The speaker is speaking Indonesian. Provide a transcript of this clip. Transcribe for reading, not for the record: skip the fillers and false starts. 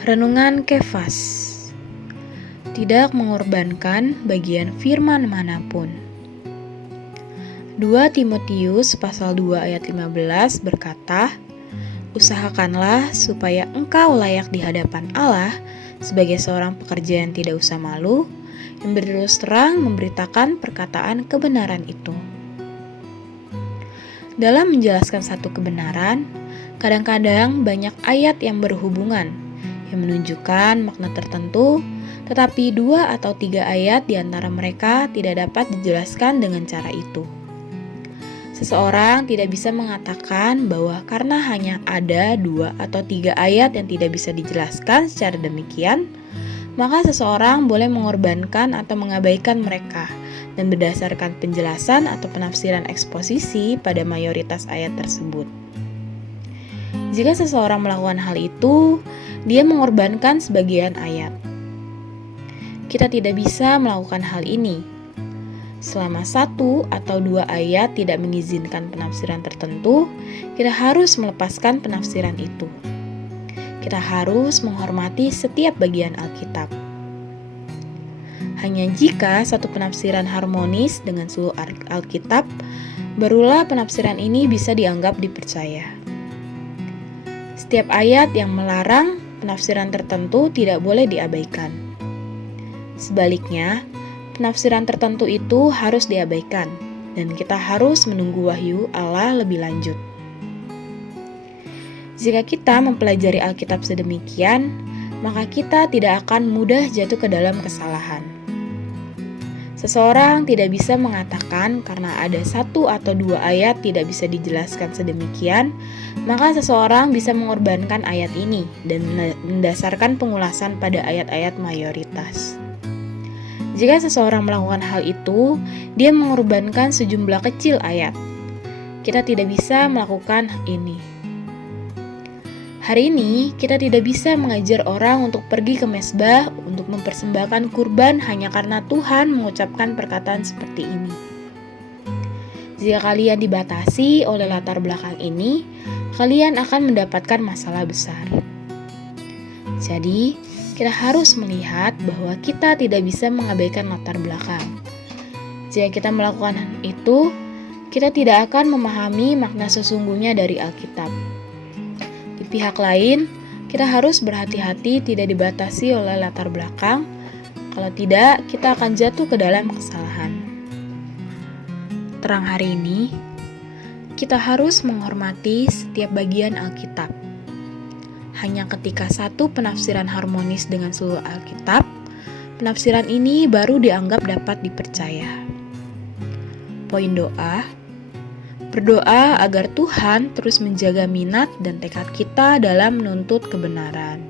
Renungan Kefas. Tidak mengorbankan bagian firman manapun. 2 Timotius pasal 2 ayat 15 berkata, "Usahakanlah supaya engkau layak di hadapan Allah sebagai seorang pekerja yang tidak usah malu, yang berterus terang memberitakan perkataan kebenaran itu." Dalam menjelaskan satu kebenaran, kadang-kadang banyak ayat yang berhubungan, yang menunjukkan makna tertentu, tetapi 2 atau 3 ayat di antara mereka tidak dapat dijelaskan dengan cara itu. Seseorang tidak bisa mengatakan bahwa karena hanya ada 2 atau 3 ayat yang tidak bisa dijelaskan secara demikian, maka seseorang boleh mengorbankan atau mengabaikan mereka dan berdasarkan penjelasan atau penafsiran eksposisi pada mayoritas ayat tersebut. Jika seseorang melakukan hal itu, dia mengorbankan sebagian ayat. Kita tidak bisa melakukan hal ini. Selama 1 atau 2 ayat tidak mengizinkan penafsiran tertentu, kita harus melepaskan penafsiran itu. Kita harus menghormati setiap bagian Alkitab. Hanya jika satu penafsiran harmonis dengan seluruh Alkitab, barulah penafsiran ini bisa dianggap dipercaya. Setiap ayat yang melarang penafsiran tertentu tidak boleh diabaikan. Sebaliknya, penafsiran tertentu itu harus diabaikan, dan kita harus menunggu wahyu Allah lebih lanjut. Jika kita mempelajari Alkitab sedemikian, maka kita tidak akan mudah jatuh ke dalam kesalahan. Seseorang tidak bisa mengatakan karena ada 1 atau 2 ayat tidak bisa dijelaskan sedemikian, maka seseorang bisa mengorbankan ayat ini dan mendasarkan pengulasan pada ayat-ayat mayoritas. Jika seseorang melakukan hal itu, dia mengorbankan sejumlah kecil ayat. Kita tidak bisa melakukan ini. Hari ini, kita tidak bisa mengajar orang untuk pergi ke mezbah untuk mempersembahkan kurban hanya karena Tuhan mengucapkan perkataan seperti ini. Jika kalian dibatasi oleh latar belakang ini, kalian akan mendapatkan masalah besar. Jadi, kita harus melihat bahwa kita tidak bisa mengabaikan latar belakang. Jika kita melakukan itu, kita tidak akan memahami makna sesungguhnya dari Alkitab. Di pihak lain, kita harus berhati-hati tidak dibatasi oleh latar belakang. Kalau tidak, kita akan jatuh ke dalam kesalahan. Terang hari ini, kita harus menghormati setiap bagian Alkitab. Hanya ketika satu penafsiran harmonis dengan seluruh Alkitab, penafsiran ini baru dianggap dapat dipercaya. Poin doa: berdoa agar Tuhan terus menjaga minat dan tekad kita dalam menuntut kebenaran.